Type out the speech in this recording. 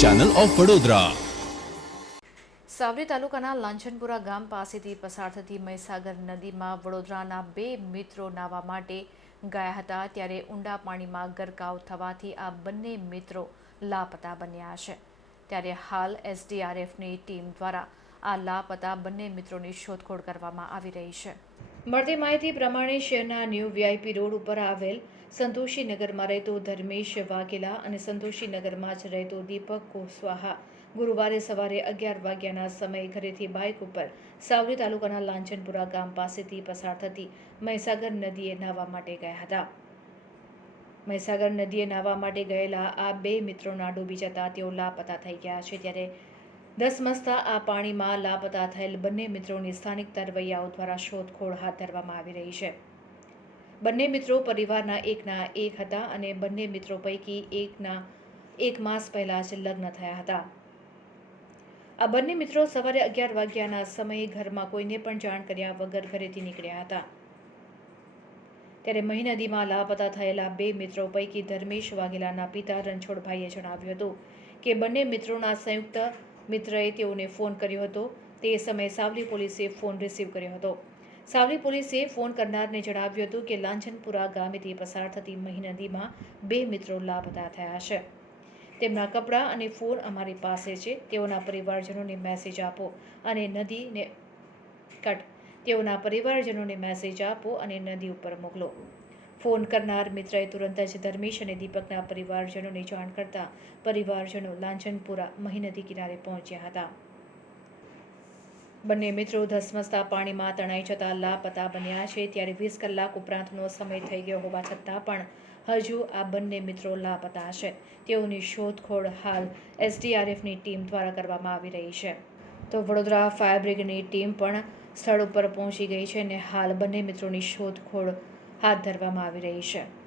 Channel of Vadodara Savli તાલુકાના લાંછનપુરા ગામ પાસેથી પસાર થતી મહીસાગર નદીમાં વડોદરાના બે મિત્રો નાવા માટે ગયા હતા ત્યારે ઊંડા પાણીમાં ગરકાવ થવાથી આ બંને મિત્રો લાપતા બન્યા છે. ત્યારે હાલ એસડીઆરએફની ટીમ દ્વારા આ લાપતા બંને મિત્રોની શોધખોળ કરવામાં આવી રહી છે. મળતી માહિતી પ્રમાણે શહેરના ન્યૂ વીઆઈપી રોડ ઉપર આવેલ સંતોષીનગરમાં રહેતો ધર્મેશ વાઘેલા અને સંતોષીનગરમાં જ રહેતો દીપક કુશવાહા ગુરુવારે સવારે અગિયાર વાગ્યાના સમયે ઘરેથી બાઇક ઉપર સાવલી તાલુકાના લાંચનપુરા ગામ પાસેથી પસાર થતી મહીસાગર નદીએ નાહવા માટે ગયા હતા. મહીસાગર નદીએ નાહવા માટે ગયેલા આ બે મિત્રોના ડૂબી જતા તેઓ લાપતા થઈ ગયા છે. ત્યારે ધસમસતા આ પાણીમાં લાપતા થયેલ બંને મિત્રોની સ્થાનિક તરવૈયાઓ દ્વારા શોધખોળ હાથ ધરવામાં આવી રહી છે. બંને મિત્રો પરિવારના એકના એક હતા અને બંને મિત્રો પૈકી એકના એક માસ પહેલાં જ લગ્ન થયા હતા. આ બંને મિત્રો સવારે અગિયાર વાગ્યાના સમયે ઘરમાં કોઈને પણ જાણ કર્યા વગર ઘરેથી નીકળ્યા હતા. ત્યારે મહી નદીમાં લાપતા થયેલા બે મિત્રો પૈકી ધર્મેશ વાઘેલાના પિતા રણછોડભાઈએ જણાવ્યું હતું કે બંને મિત્રોના સંયુક્ત મિત્રએ તેઓને ફોન કર્યો હતો. તે સમયે સાવલી પોલીસે ફોન રિસીવ કર્યો હતો. સાવલી પોલીસે ફોન કરનારને જણાવ્યું હતું કે લાંછનપુરા ગામેથી પસાર થતી મહી નદીમાં બે મિત્રો લાપતા થયા છે. તેમના કપડાં અને ફોન અમારી પાસે છે. તેઓના પરિવારજનોને મેસેજ આપો અને નદીને કટ તેઓના પરિવારજનોને મેસેજ આપો અને નદી ઉપર મોકલો. ફોન કરનાર મિત્રએ તુરંત જ ધર્મેશ અને દીપકના પરિવારજનોને જાણ કરતા પરિવારજનો લાંછનપુરા મહી કિનારે પહોંચ્યા હતા. બંને મિત્રો ધસમસતા પાણીમાં તણાઈ જતા લાપતા બન્યા છે. ત્યારે વીસ કલાક ઉપરાંતનો સમય થઈ ગયો હોવા છતાં પણ હજુ આ બંને મિત્રો લાપતા છે. તેઓની શોધખોળ હાલ એસડીઆરએફની ટીમ દ્વારા કરવામાં આવી રહી છે. તો વડોદરા ફાયર બ્રિગેડની ટીમ પણ સ્થળ ઉપર પહોંચી ગઈ છે અને હાલ બંને મિત્રોની શોધખોળ હાથ ધરવામાં આવી રહી છે.